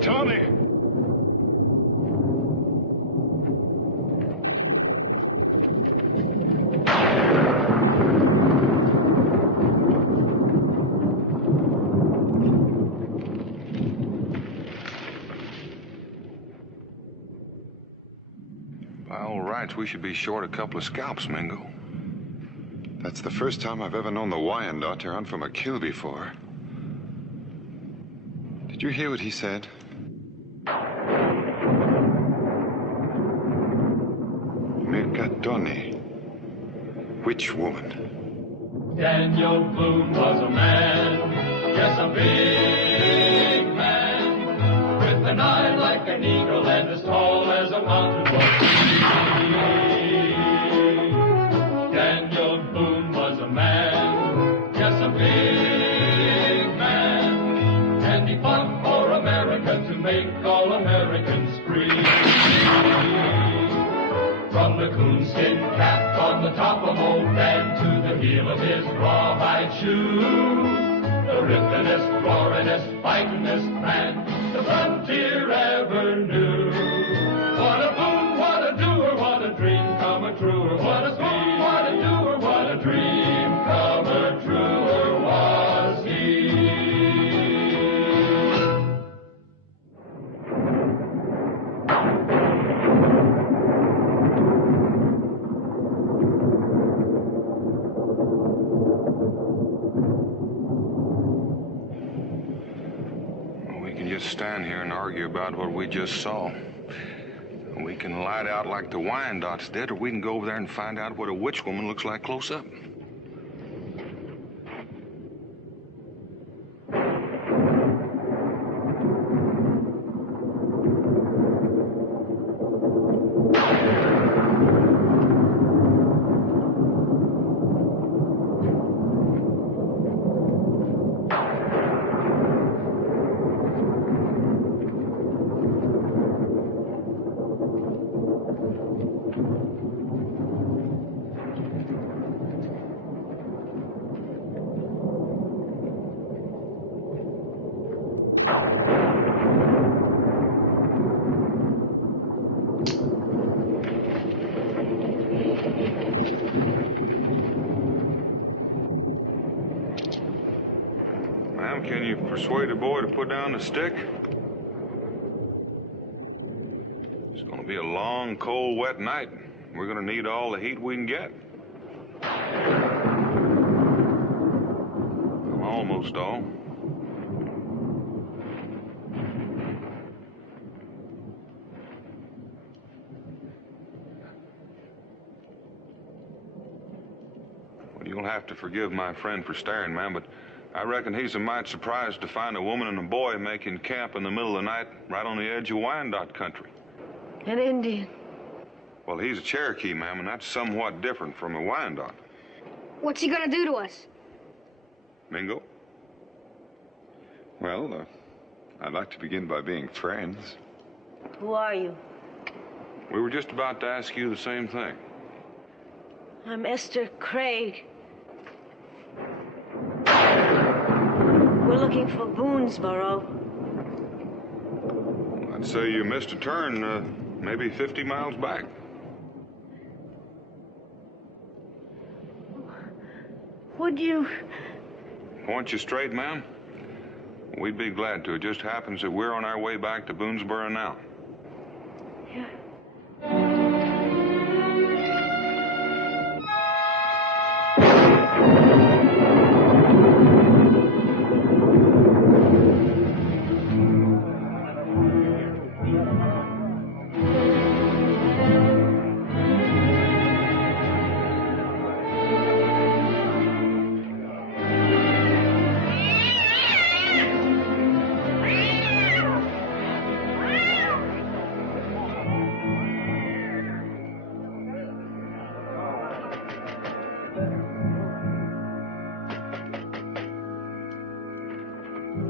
Tommy! By all rights, we should be short a couple of scalps, Mingo. That's the first time I've ever known the Wyandotte to run from a kill before. Did you hear what he said? Mercatone. Which woman? Daniel Boone was a man, yes, a big man, with an eye like an eagle and as tall as a mountain was he. Daniel Boone was a man, yes, a big man, and he fought for America to make all Americans free. From the coonskin cap on the top of old Dan to the heel of his rawhide shoe, the ripplingest, roaringest, fightingest man the frontier ever knew. What a boon, what a doer, what a dream come truer. What a boon, what a doer, what a dream come truer was he. Just stand here and argue about what we just saw. We can light out like the Wyandotte's did, or we can go over there and find out what a witch woman looks like close up. Can you persuade a boy to put down the stick? It's going to be a long, cold, wet night. We're going to need all the heat we can get. Almost all. Well, you'll have to forgive my friend for staring, man, but I reckon he's a mite surprised to find a woman and a boy making camp in the middle of the night right on the edge of Wyandotte country. An Indian. Well, he's a Cherokee, ma'am, and that's somewhat different from a Wyandotte. What's he gonna do to us? Mingo? Well, I'd like to begin by being friends. Who are you? We were just about to ask you the same thing. I'm Esther Craig. We're looking for Boonesboro. I'd say you missed a turn, maybe 50 miles back. Would you... Point you straight, ma'am? We'd be glad to. It just happens that we're on our way back to Boonesboro now. Yeah.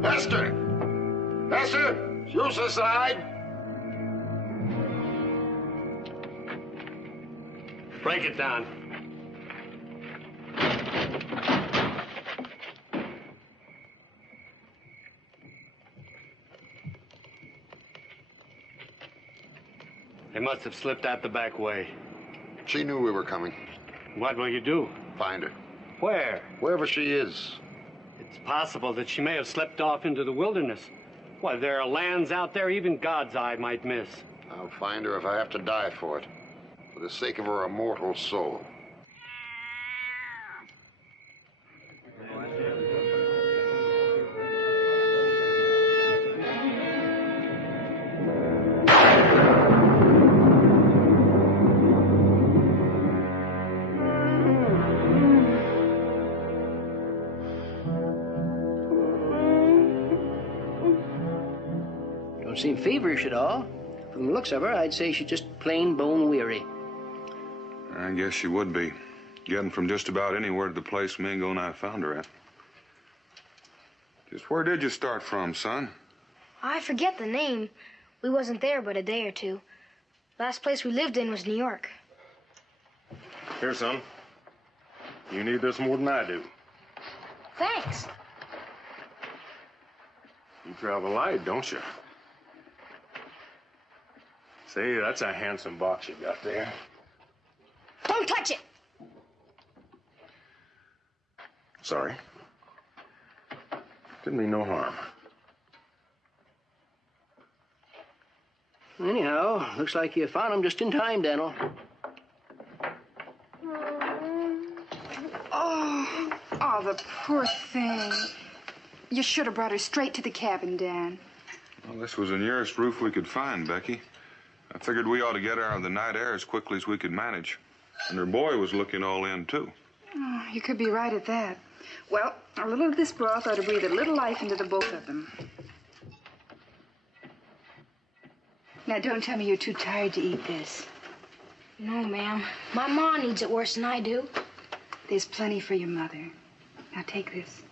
Esther! Esther! Use the side! Break it down. They must have slipped out the back way. She knew we were coming. What will you do? Find her. Where? Wherever she is. It's possible that she may have slipped off into the wilderness. Why, there are lands out there even God's eye might miss. I'll find her if I have to die for it. For the sake of her immortal soul. Don't seem feverish at all. From the looks of her, I'd say she's just plain bone weary. I guess she would be. Getting from just about anywhere to the place Mingo and I found her at. Just where did you start from, son? I forget the name. We wasn't there but a day or two. Last place we lived in was New York. Here, son. You need this more than I do. Thanks. You travel light, don't you? Say, that's a handsome box you got there. Don't touch it! Sorry. Didn't mean no harm. Anyhow, looks like you found him just in time, Daniel. Oh, the poor thing. You should have brought her straight to the cabin, Dan. Well, this was the nearest roof we could find, Becky. I figured we ought to get her out of the night air as quickly as we could manage. And her boy was looking all in, too. Oh, you could be right at that. Well, a little of this broth ought to breathe a little life into the both of them. Now, don't tell me you're too tired to eat this. No, ma'am. My ma needs it worse than I do. There's plenty for your mother. Now, take this.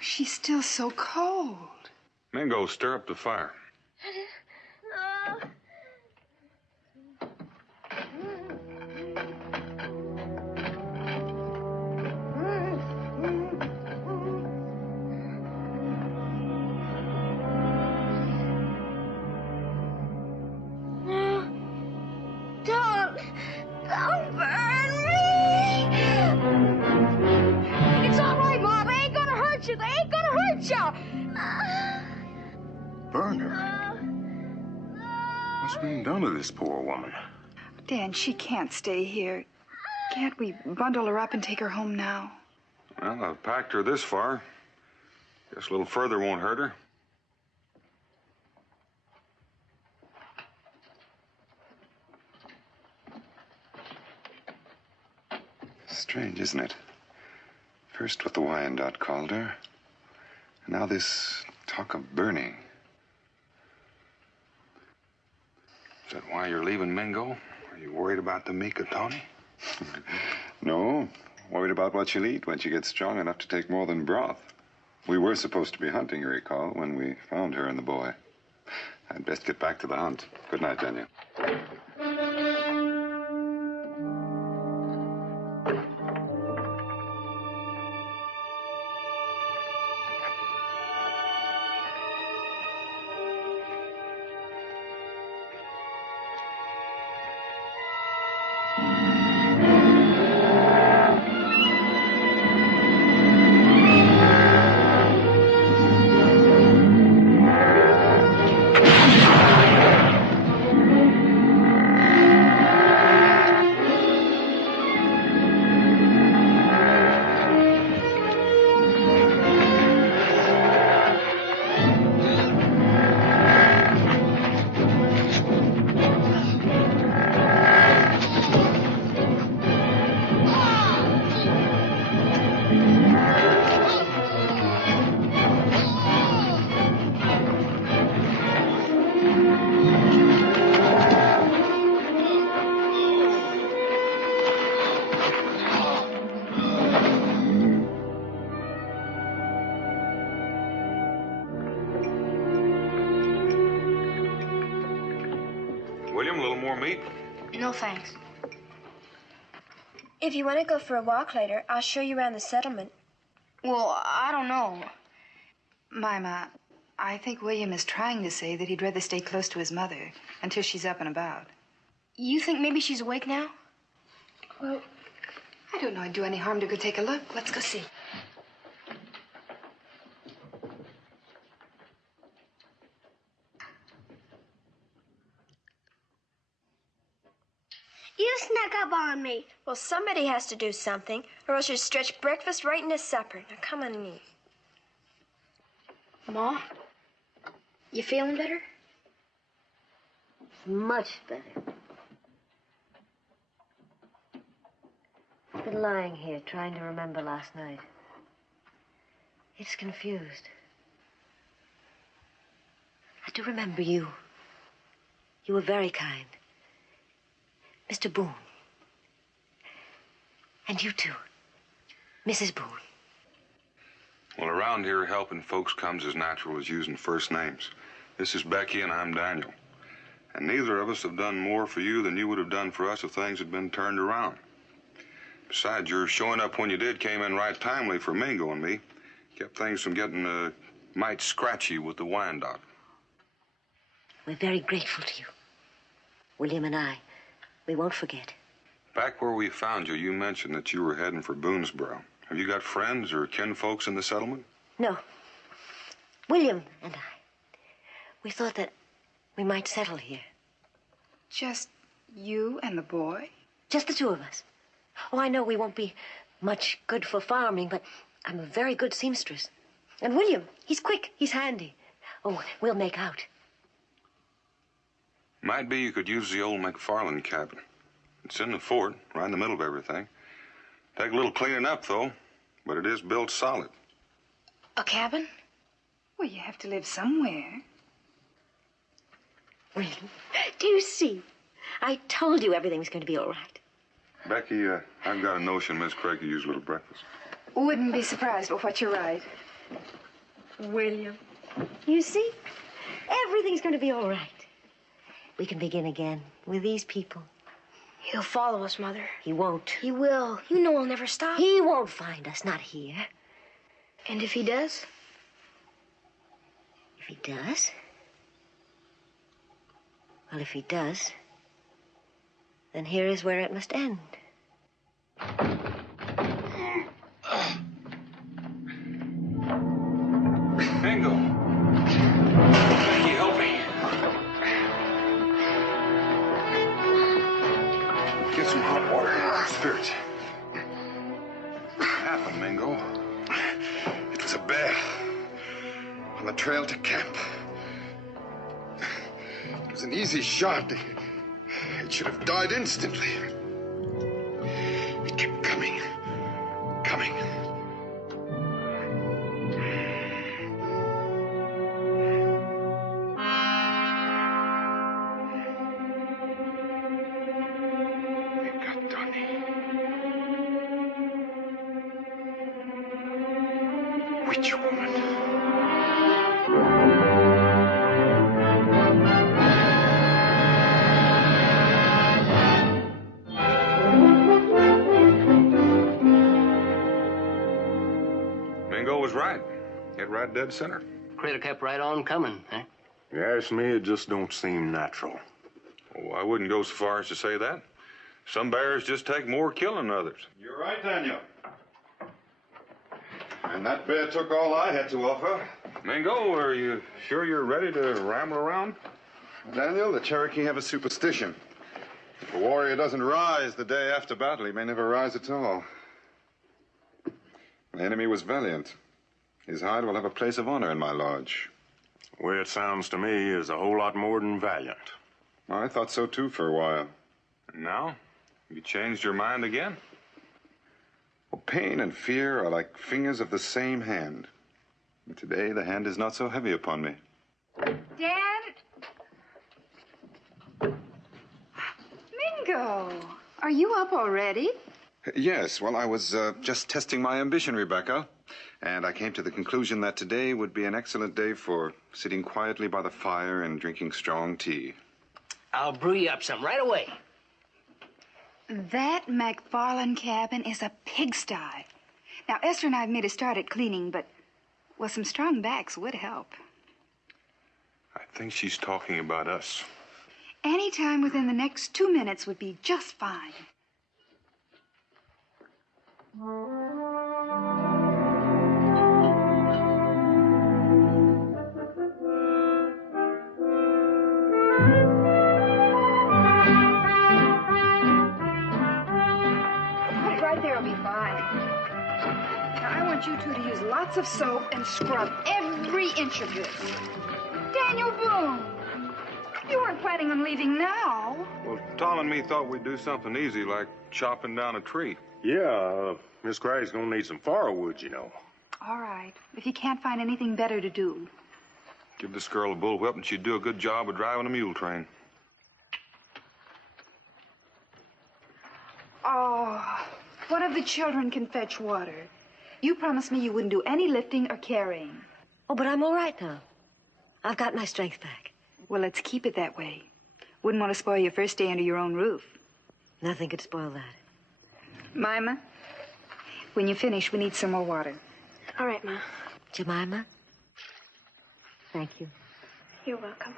She's still so cold. Mingo, stir up the fire. Don't burn me! It's all right, Ma. They ain't gonna hurt you. They ain't gonna hurt you. Burn her? What's being done to this poor woman? Dan, she can't stay here. Can't we bundle her up and take her home now? Well, I've packed her this far. Guess a little further won't hurt her. Strange, isn't it? First what the Wyandotte called her, and now this talk of burning. Is that why you're leaving, Mingo? Are you worried about the Mika, Tony? No, worried about what she'll eat when she gets strong enough to take more than broth. We were supposed to be hunting, you recall, when we found her and the boy. I'd best get back to the hunt. Good night, Daniel. William, a little more meat? No, thanks. If you want to go for a walk later, I'll show you around the settlement. Well, I don't know. Mima, I think William is trying to say that he'd rather stay close to his mother until she's up and about. You think maybe she's awake now? Well, I don't know it'd do any harm to go take a look. Let's go see. You snuck up on me. Well, somebody has to do something, or else you'll stretch breakfast right into supper. Now, come on and eat. Ma, you feeling better? Much better. I've been lying here trying to remember last night. It's confused. I do remember you. You were very kind. Mr. Boone. And you too. Mrs. Boone. Well, around here, helping folks comes as natural as using first names. This is Becky and I'm Daniel. And neither of us have done more for you than you would have done for us if things had been turned around. Besides, your showing up when you did came in right timely for Mingo and me. Kept things from getting might scratchy with the Wyandotte. We're very grateful to you. William and I. We won't forget. Back where we found you, you mentioned that you were heading for Boonesboro. Have you got friends or kinfolks in the settlement? No. William and I. We thought that we might settle here. Just you and the boy? Just the two of us. Oh, I know we won't be much good for farming, but I'm a very good seamstress. And William, he's quick, he's handy. Oh, we'll make out. Might be you could use the old McFarland cabin. It's in the fort, right in the middle of everything. Take a little cleaning up, though, but it is built solid. A cabin? Well, you have to live somewhere. William, do you see? I told you everything was going to be all right. Becky, I've got a notion Miss Craig could use a little breakfast. Wouldn't be surprised, but what you're right. William, you see? Everything's going to be all right. We can begin again with these people. He'll follow us, Mother. He won't. He will. You know he'll never stop. He won't find us, not here. And if he does? If he does? Well, if he does, then here is where it must end. Bingo. Becky, help me. Get some hot water and spirits. What happened, Mingo? It was a bear on the trail to camp. It was an easy shot. It should have died instantly. It kept coming. Which woman? Mingo was right. Hit right dead center. Critter kept right on coming, eh? You ask me, it just don't seem natural. Oh, I wouldn't go so far as to say that. Some bears just take more killing than others. You're right, Daniel. And that bear took all I had to offer. Mingo, are you sure you're ready to ramble around? Daniel, the Cherokee have a superstition. If a warrior doesn't rise the day after battle, he may never rise at all. My enemy was valiant. His hide will have a place of honor in my lodge. The way it sounds to me is a whole lot more than valiant. I thought so, too, for a while. And now? You changed your mind again? Well, pain and fear are like fingers of the same hand. But today, the hand is not so heavy upon me. Dad? Mingo, are you up already? Yes, well, I was just testing my ambition, Rebecca. And I came to the conclusion that today would be an excellent day for sitting quietly by the fire and drinking strong tea. I'll brew you up some right away. That McFarland cabin is a pigsty. Now, Esther and I have made a start at cleaning, but, well, some strong backs would help. I think she's talking about us. Any time within the next 2 minutes would be just fine. Put it right there, will be fine. Now, I want you two to use lots of soap and scrub every inch of this. Daniel Boone, you weren't planning on leaving now. Well, Tom and me thought we'd do something easy, like chopping down a tree. Yeah, Miss Craig's gonna need some firewood, you know. All right, if you can't find anything better to do. Give this girl a bullwhip and she'd do a good job of driving a mule train. Oh, one of the children can fetch water. You promised me you wouldn't do any lifting or carrying. Oh, but I'm all right now. I've got my strength back. Well, let's keep it that way. Wouldn't want to spoil your first day under your own roof. Nothing could spoil that. Mima, when you finish, we need some more water. All right, Ma. Jemima? Thank you. You're welcome.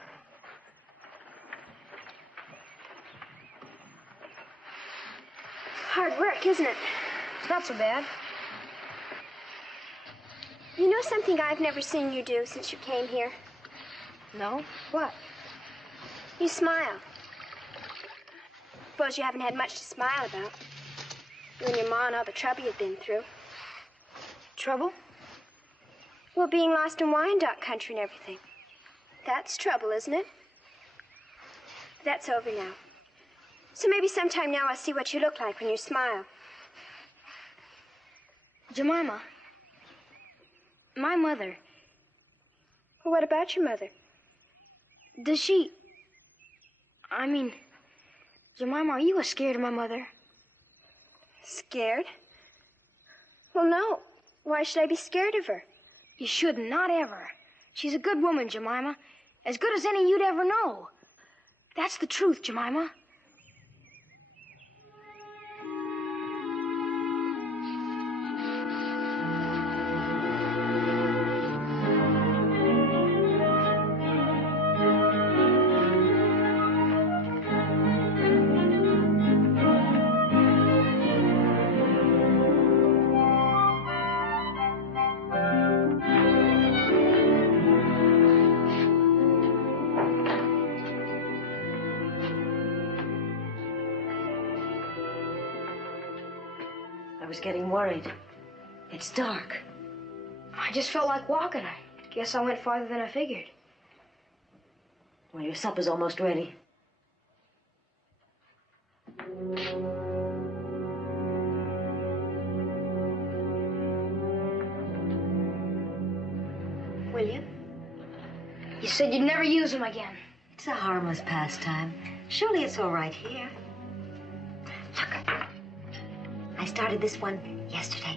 Hard work, isn't it? It's not so bad. You know something I've never seen you do since you came here? No? What? You smile. Suppose you haven't had much to smile about. You and your ma and all the trouble you've been through. Trouble? Well, being lost in Wyandotte country and everything. That's trouble, isn't it? That's over now. So maybe sometime now I'll see what you look like when you smile. Jemima. My mother. Well, what about your mother? Does she... I mean, Jemima, are you scared of my mother? Scared? Well, no. Why should I be scared of her? You shouldn't, not ever. She's a good woman, Jemima. As good as any you'd ever know. That's the truth, Jemima. I was getting worried. It's dark. I just felt like walking. I guess I went farther than I figured. Well, your supper's almost ready. William? You said you'd never use them again. It's a harmless pastime. Surely it's all right here. Look. I started this one yesterday.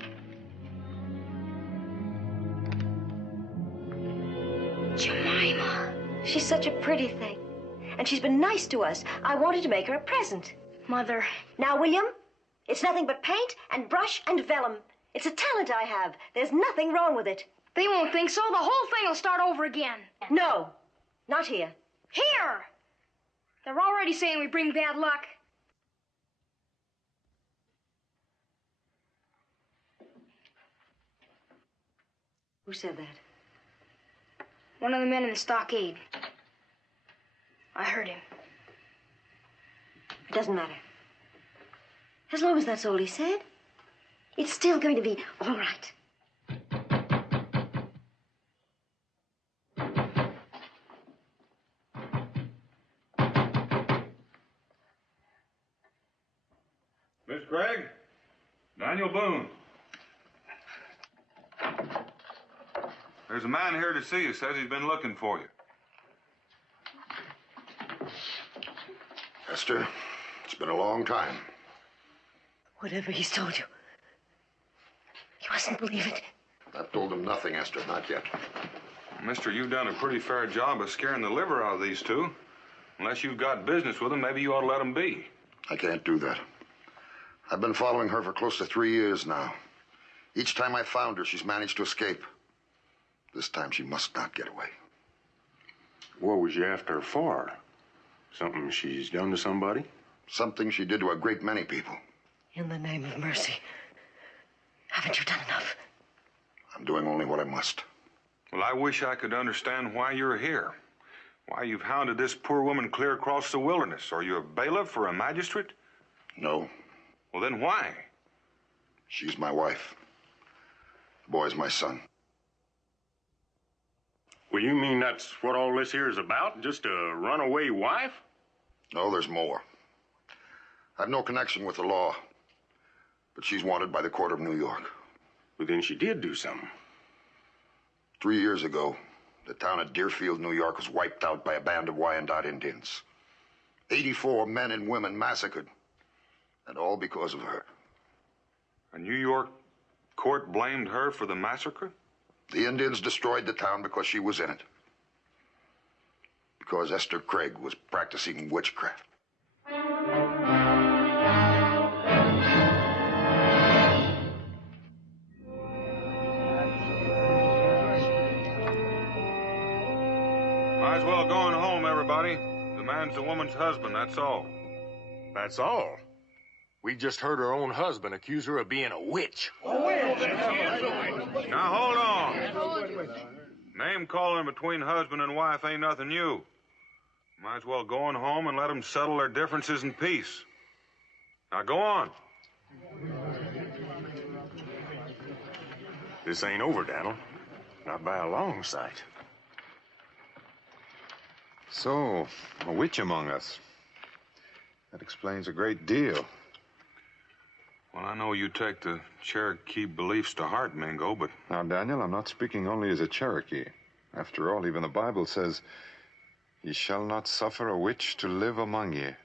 Jemima. She's such a pretty thing. And she's been nice to us. I wanted to make her a present. Mother. Now, William, it's nothing but paint and brush and vellum. It's a talent I have. There's nothing wrong with it. They won't think so. The whole thing will start over again. No, not here. Here! They're already saying we bring bad luck. Who said that? One of the men in the stockade. I heard him. It doesn't matter. As long as that's all he said, it's still going to be all right. Miss Craig? Daniel Boone. There's a man here to see you. Says he's been looking for you. Esther, it's been a long time. Whatever he's told you, you mustn't believe it. I've told him nothing, Esther, not yet. Mister, you've done a pretty fair job of scaring the liver out of these two. Unless you've got business with him, maybe you ought to let him be. I can't do that. I've been following her for close to 3 years now. Each time I found her, she's managed to escape. This time she must not get away. What was you after her for? Something she's done to somebody? Something she did to a great many people. In the name of mercy, haven't you done enough? I'm doing only what I must. Well, I wish I could understand why you're here. Why you've hounded this poor woman clear across the wilderness. Are you a bailiff or a magistrate? No. Well, then why? She's my wife. The boy's my son. Well, you mean that's what all this here is about? Just a runaway wife? No, there's more. I've no connection with the law, but she's wanted by the court of New York. Well, then she did do something. 3 years ago, the town of Deerfield, New York was wiped out by a band of Wyandotte Indians. 84 men and women massacred, and all because of her. A New York court blamed her for the massacre? The Indians destroyed the town because she was in it. Because Esther Craig was practicing witchcraft. Might as well go on home, everybody. The man's the woman's husband, that's all. That's all? We just heard her own husband accuse her of being a witch. Now, hold on. Name calling between husband and wife ain't nothing new. Might as well go on home and let them settle their differences in peace. Now, go on. This ain't over, Daniel. Not by a long sight. So, a witch among us. That explains a great deal. Well, I know you take the Cherokee beliefs to heart, Mingo, but... Now, Daniel, I'm not speaking only as a Cherokee. After all, even the Bible says, "Ye shall not suffer a witch to live among ye."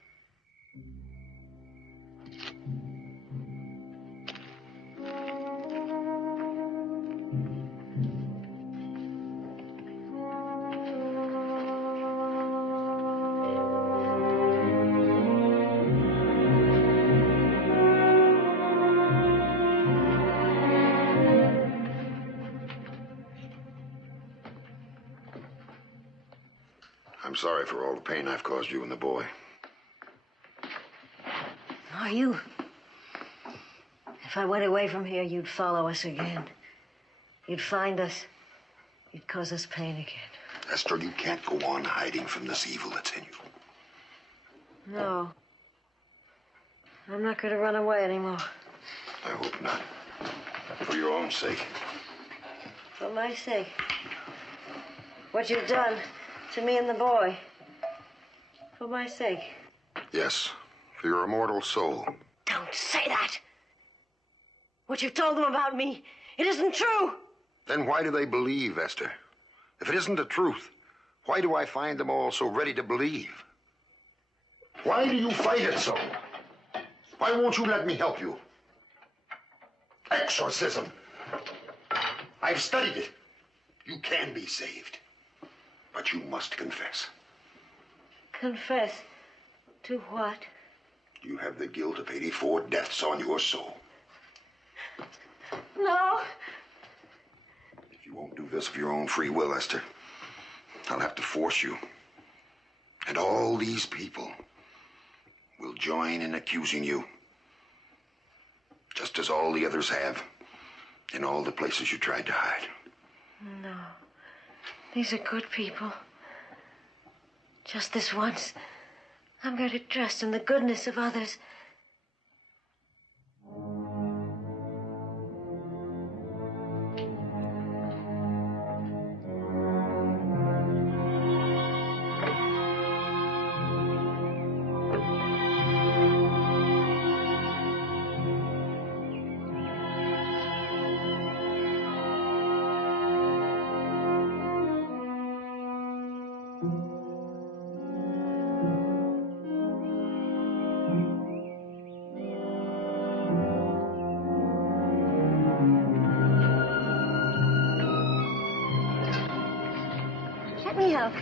I'm sorry for all the pain I've caused you and the boy. Are you? If I went away from here, you'd follow us again. You'd find us. You'd cause us pain again. Esther, you can't go on hiding from this evil that's in you. No. I'm not going to run away anymore. I hope not. For your own sake. For my sake. What you've done to me and the boy. For my sake. Yes, for your immortal soul. Don't say that. What you've told them about me, it isn't true. Then why do they believe, Esther? If it isn't the truth, why do I find them all so ready to believe? Why do you fight it so? Why won't you let me help you? Exorcism. I've studied it. You can be saved. But you must confess. Confess to what? You have the guilt of 84 deaths on your soul. No. If you won't do this of your own free will, Esther, I'll have to force you. And all these people will join in accusing you. Just as all the others have in all the places you tried to hide. No. These are good people. Just this once, I'm going to trust in the goodness of others. Let me help.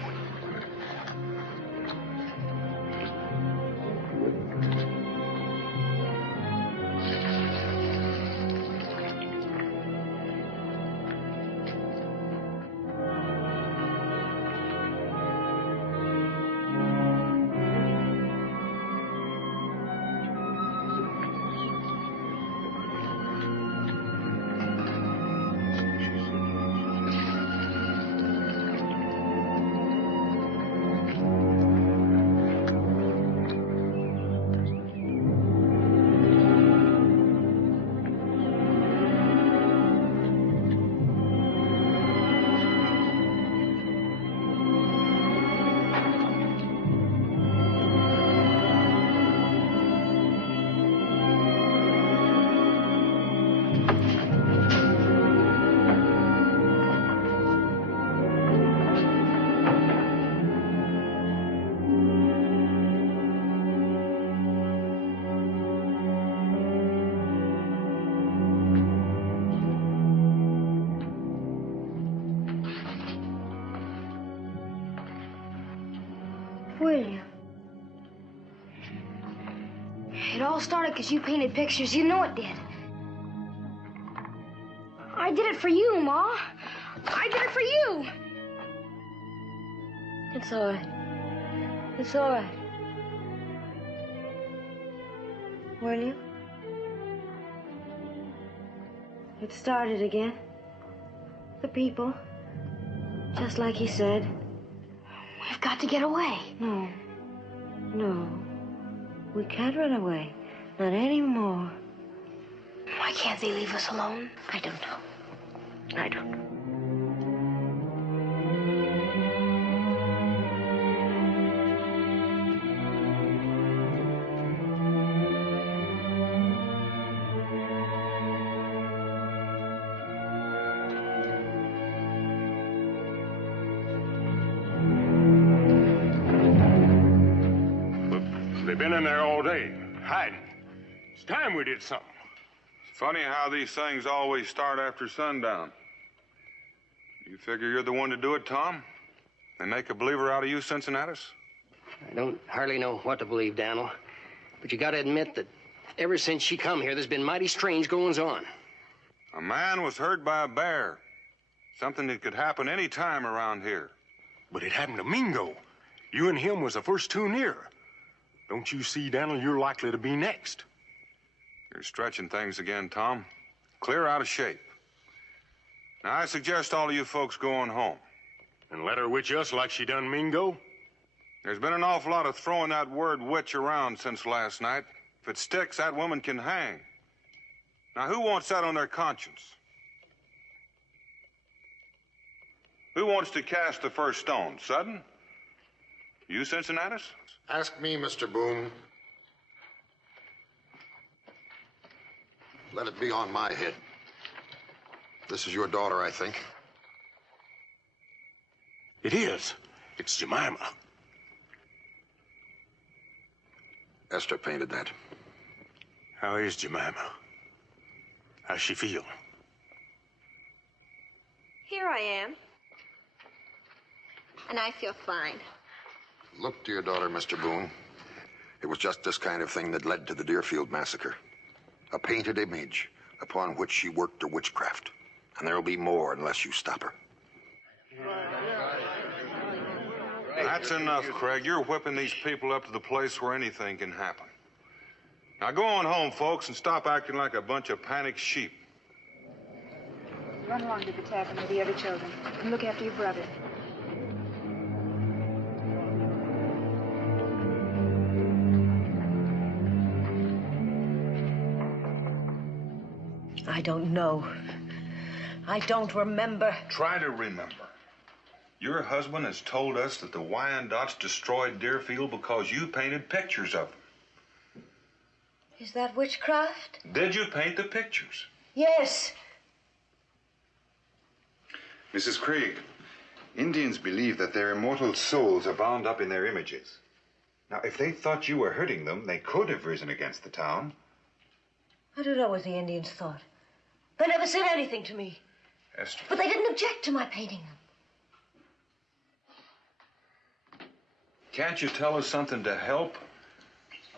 William. It all started because you painted pictures. You know it did. I did it for you, Ma. I did it for you. It's all right. It's all right. William? It started again. The people. Just like he said. We've got to get away. No. No. We can't run away. Not anymore. Why can't they leave us alone? I don't know. I don't know. They've been in there all day, hiding. It's time we did something. It's funny how these things always start after sundown. You figure you're the one to do it, Tom? They make a believer out of you, Cincinnatus? I don't hardly know what to believe, Daniel. But you gotta admit that ever since she come here, there's been mighty strange goings-on. A man was hurt by a bear. Something that could happen any time around here. But it happened to Mingo. You and him was the first two near. Don't you see, Daniel, you're likely to be next. You're stretching things again, Tom. Clear out of shape. Now, I suggest all of you folks going home. And let her witch us like she done Mingo? There's been an awful lot of throwing that word witch around since last night. If it sticks, that woman can hang. Now, who wants that on their conscience? Who wants to cast the first stone? Sudden? You, Cincinnatus? Ask me, Mr. Boone. Let it be on my head. This is your daughter, I think. It is. It's Jemima. Esther painted that. How is Jemima? How's she feel? Here I am. And I feel fine. Look to your daughter, Mr. Boone. It was just this kind of thing that led to the Deerfield massacre. A painted image upon which she worked her witchcraft. And there'll be more unless you stop her. That's enough, Craig. You're whipping these people up to the place where anything can happen. Now go on home, folks, and stop acting like a bunch of panicked sheep. Run along to the tavern with the other children and look after your brother. I don't know. I don't remember. Try to remember. Your husband has told us that the Wyandottes destroyed Deerfield because you painted pictures of them. Is that witchcraft? Did you paint the pictures? Yes. Mrs. Craig, Indians believe that their immortal souls are bound up in their images. Now, if they thought you were hurting them, they could have risen against the town. I don't know what the Indians thought. They never said anything to me. Esther. But they didn't object to my painting them. Can't you tell us something to help?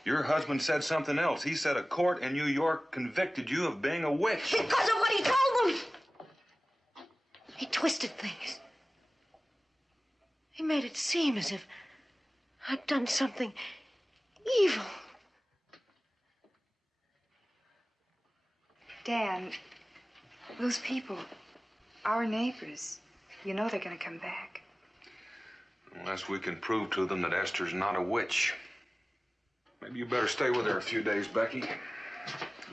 Your husband said something else. He said a court in New York convicted you of being a witch. Because of what he told them. He twisted things. He made it seem as if I'd done something evil. Dan, those people, our neighbors, you know they're going to come back. Unless we can prove to them that Esther's not a witch. Maybe you better stay with her a few days, Becky.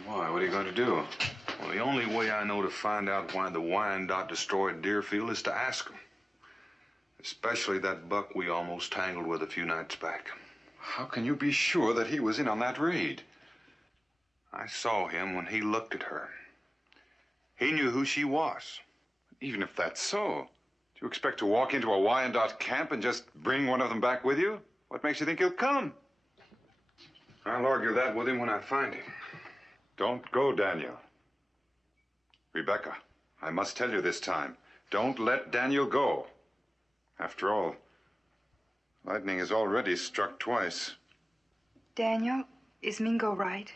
Why? What are you going to do? Well, the only way I know to find out why the Wyandotte destroyed Deerfield is to ask them. Especially that buck we almost tangled with a few nights back. How can you be sure that he was in on that raid? I saw him when he looked at her. He knew who she was. Even if that's so, do you expect to walk into a Wyandotte camp and just bring one of them back with you? What makes you think he'll come? I'll argue that with him when I find him. Don't go, Daniel. Rebecca, I must tell you this time. Don't let Daniel go. After all, Lightning has already struck twice. Daniel, is Mingo right?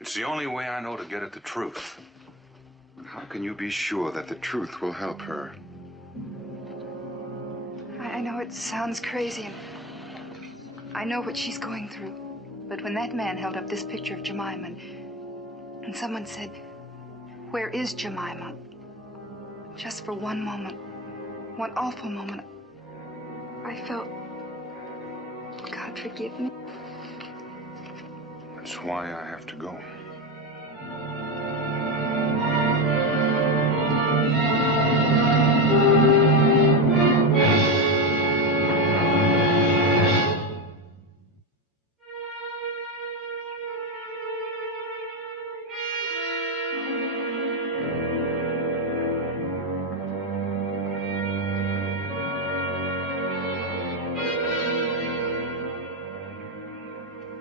It's the only way I know to get at the truth. How can you be sure that the truth will help her? I know it sounds crazy, and I know what she's going through. But when that man held up this picture of Jemima, and someone said, "Where is Jemima?" Just for one moment, one awful moment, I felt, God forgive me. That's why I have to go.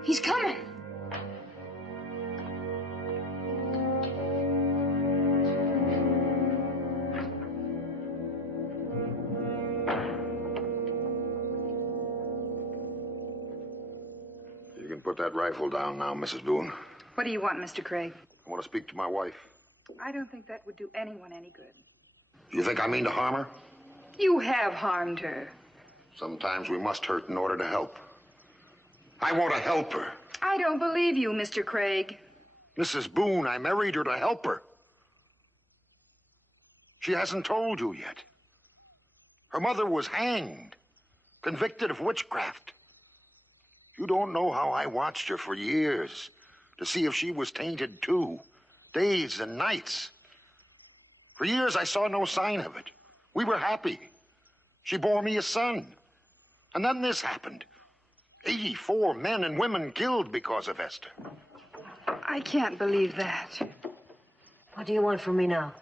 He's coming. You can put that rifle down now, Mrs. Boone. What do you want, Mr. Craig? I want to speak to my wife. I don't think that would do anyone any good. You think I mean to harm her? You have harmed her. Sometimes we must hurt in order to help. I want to help her. I don't believe you, Mr. Craig. Mrs. Boone, I married her to help her. She hasn't told you yet. Her mother was hanged, convicted of witchcraft. You don't know how I watched her for years to see if she was tainted too, days and nights. For years, I saw no sign of it. We were happy. She bore me a son. And then this happened. 84 men and women killed because of Esther. I can't believe that. What do you want from me now?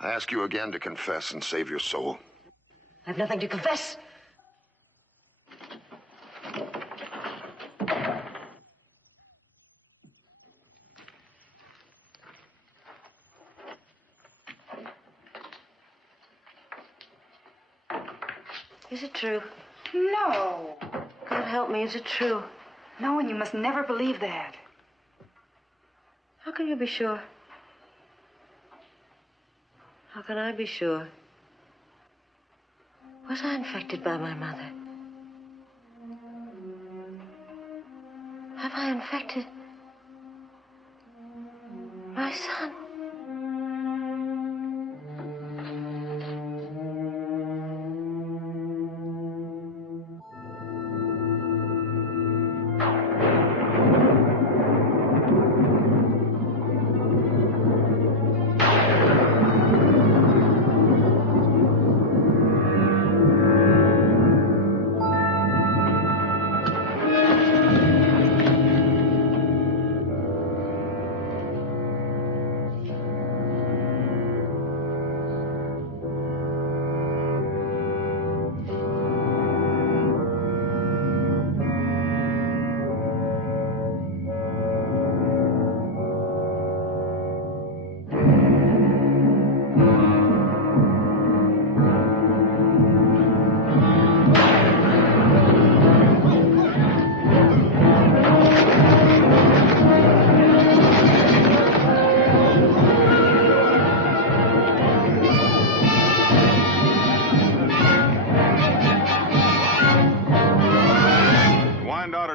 I ask you again to confess and save your soul. I have nothing to confess. Is it true? No. God help me, is it true? No, and you must never believe that. How can you be sure? How can I be sure? Was I infected by my mother? Have I infected my son?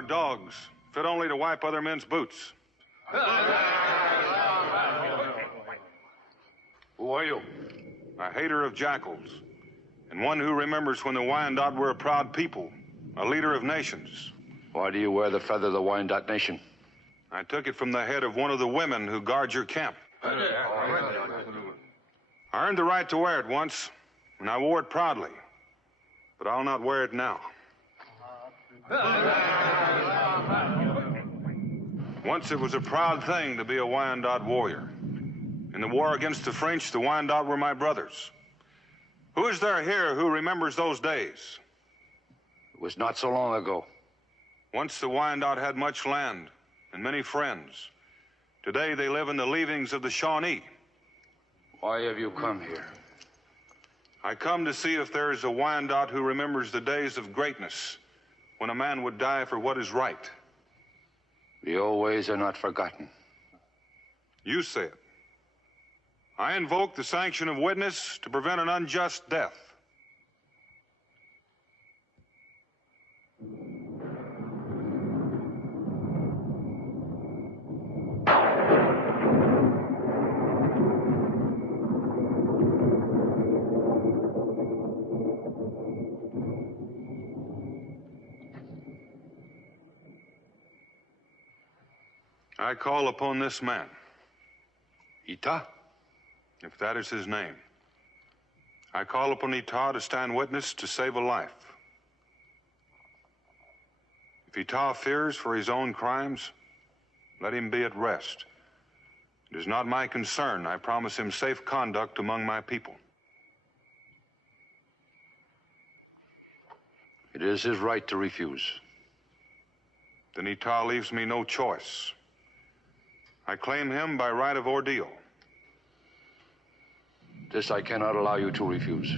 Dogs, fit only to wipe other men's boots. Who are you? A hater of jackals, and one who remembers when the Wyandotte were a proud people, a leader of nations. Why do you wear the feather of the Wyandotte Nation? I took it from the head of one of the women who guard your camp. I earned the right to wear it once, and I wore it proudly. But I'll not wear it now. Once it was a proud thing to be a Wyandotte warrior. In the war against the French, the Wyandotte were my brothers. Who is there here who remembers those days? It was not so long ago. Once the Wyandotte had much land and many friends. Today they live in the leavings of the Shawnee. Why have you come here? I come to see if there is a Wyandotte who remembers the days of greatness, when a man would die for what is right. The old ways are not forgotten. You say it. I invoke the sanction of witness to prevent an unjust death. I call upon this man. Ita? If that is his name. I call upon Ita to stand witness to save a life. If Ita fears for his own crimes, let him be at rest. It is not my concern. I promise him safe conduct among my people. It is his right to refuse. Then Ita leaves me no choice. I claim him by right of ordeal. This I cannot allow you to refuse.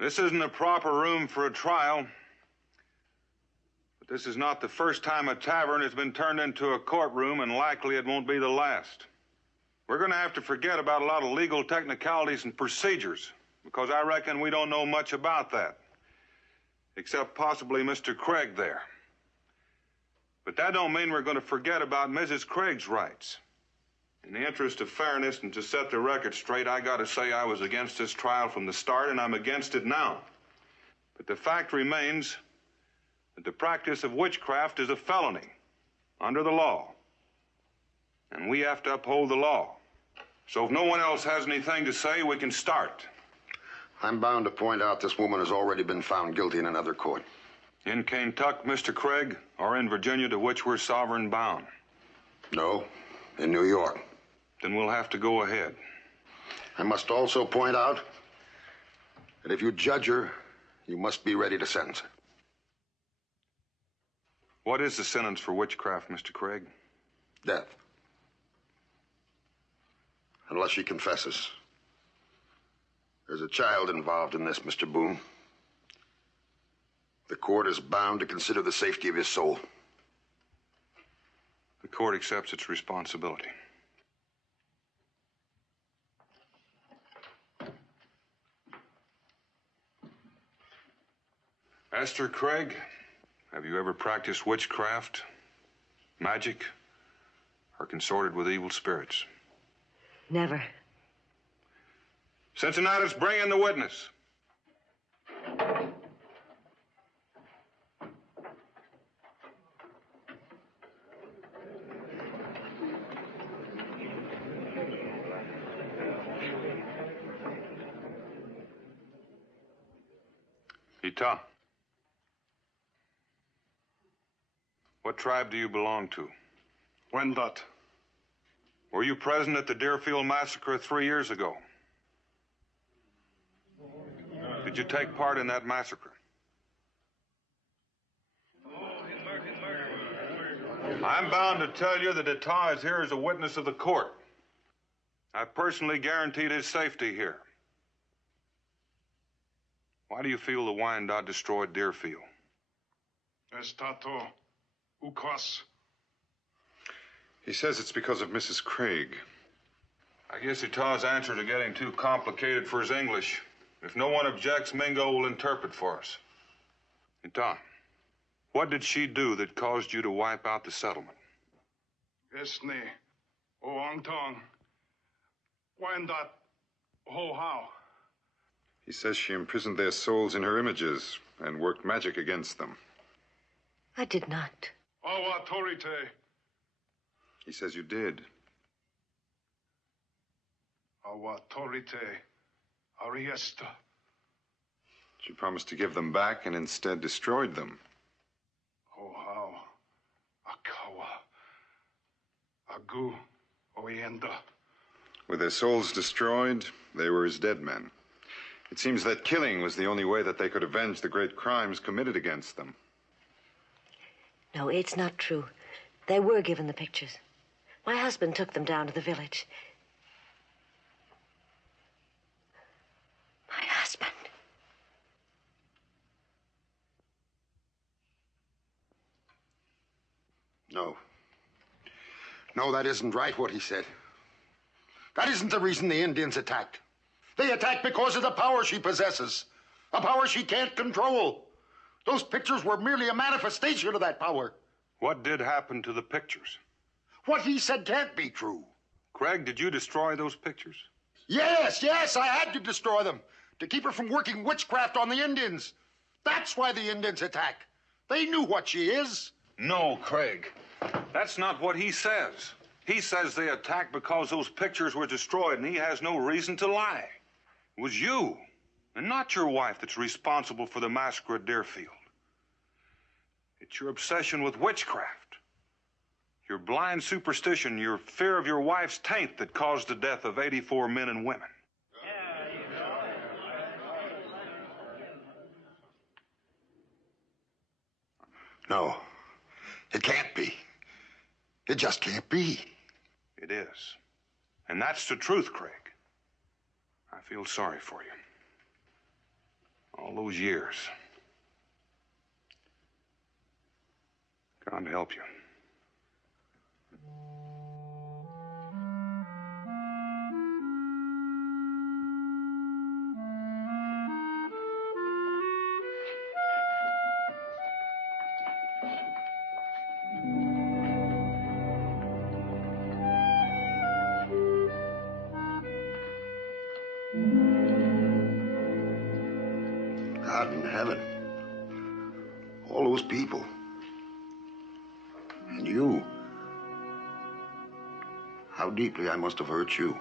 This isn't a proper room for a trial. But this is not the first time a tavern has been turned into a courtroom, and likely it won't be the last. We're going to have to forget about a lot of legal technicalities and procedures, because I reckon we don't know much about that, except possibly Mr. Craig there. But that don't mean we're going to forget about Mrs. Craig's rights. In the interest of fairness and to set the record straight, I got to say I was against this trial from the start, and I'm against it now. But the fact remains that the practice of witchcraft is a felony under the law. And we have to uphold the law. So if no one else has anything to say, we can start. I'm bound to point out this woman has already been found guilty in another court. In Kentucky, Mr. Craig, or in Virginia, to which we're sovereign bound? No, in New York. Then we'll have to go ahead. I must also point out that if you judge her, you must be ready to sentence her. What is the sentence for witchcraft, Mr. Craig? Death. Unless she confesses. There's a child involved in this, Mr. Boone. The court is bound to consider the safety of his soul. The court accepts its responsibility. Esther Craig, have you ever practiced witchcraft, magic, or consorted with evil spirits? Never. Cincinnatus, bring in the witness. Ita. What tribe do you belong to? Wendat. Were you present at the Deerfield massacre 3 years ago? Did you take part in that massacre? I'm bound to tell you that Ita is here as a witness of the court. I personally guaranteed his safety here. Why do you feel the Wyandotte destroyed Deerfield? Estato ukwas. He says it's because of Mrs. Craig. I guess Ita's answers are getting too complicated for his English. If no one objects, Mingo will interpret for us. Ita, what did she do that caused you to wipe out the settlement? Esne. Oangtong. Wyandotte. Ho how. He says she imprisoned their souls in her images and worked magic against them. I did not. Awa torite. He says you did. Awa torite. Ariesta. She promised to give them back and instead destroyed them. Ho how. Akawa. Agu. Oyenda. With their souls destroyed, they were as dead men. It seems that killing was the only way that they could avenge the great crimes committed against them. No, it's not true. They were given the pictures. My husband took them down to the village. My husband. No. No, that isn't right what he said. That isn't the reason the Indians attacked. They attacked because of the power she possesses. A power she can't control. Those pictures were merely a manifestation of that power. What did happen to the pictures? What he said can't be true. Craig, did you destroy those pictures? Yes, I had to destroy them to keep her from working witchcraft on the Indians. That's why the Indians attack. They knew what she is. No, Craig. That's not what he says. He says they attacked because those pictures were destroyed, and he has no reason to lie. It was you, and not your wife, that's responsible for the massacre at Deerfield. It's your obsession with witchcraft, your blind superstition, your fear of your wife's taint that caused the death of 84 men and women. No, it can't be. It just can't be. It is. And that's the truth, Craig. I feel sorry for you. All those years. God help you. God in heaven. All those people. And you. How deeply I must have hurt you.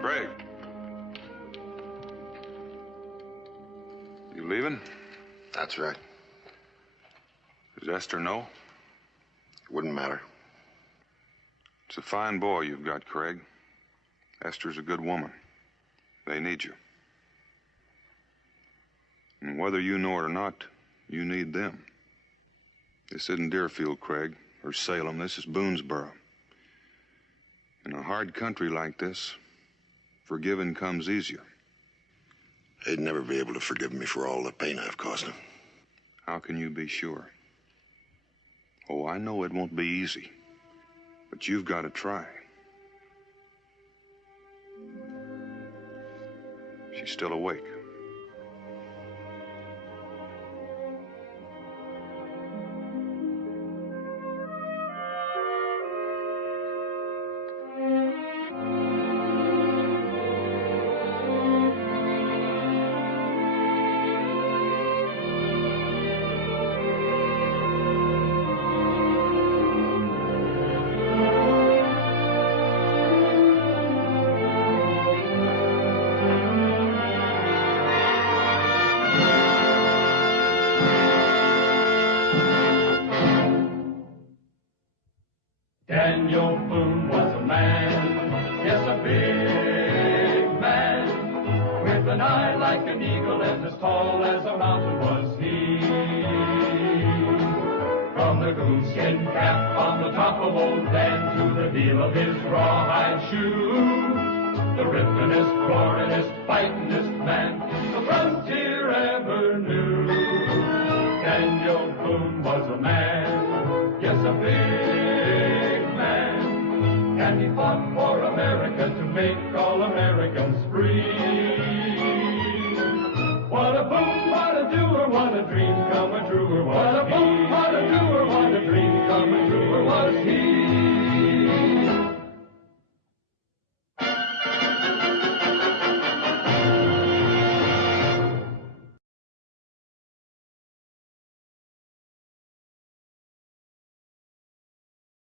Craig. You leaving? That's right. Does Esther know? It wouldn't matter. It's a fine boy you've got, Craig. Esther's a good woman. They need you. And whether you know it or not, you need them. This isn't Deerfield, Craig, or Salem. This is Boonesboro. In a hard country like this, forgiving comes easier. They'd never be able to forgive me for all the pain I've caused them. How can you be sure? Oh, I know it won't be easy, but you've got to try. She's still awake. Daniel Boone was a man, yes, a big man, with an eye like an eagle and as tall as a mountain was he. From the gooseskin cap on the top of old Dan to the heel of his rawhide shoe, the ripplingest, roaringest, fightingest man the frontier ever knew. Daniel Boone was a man, yes, a big man, and he fought for America to make all Americans free. What a boom, what a doer, what a dream come a truer was he. What a boom, what a doer, what a dream come a truer was he.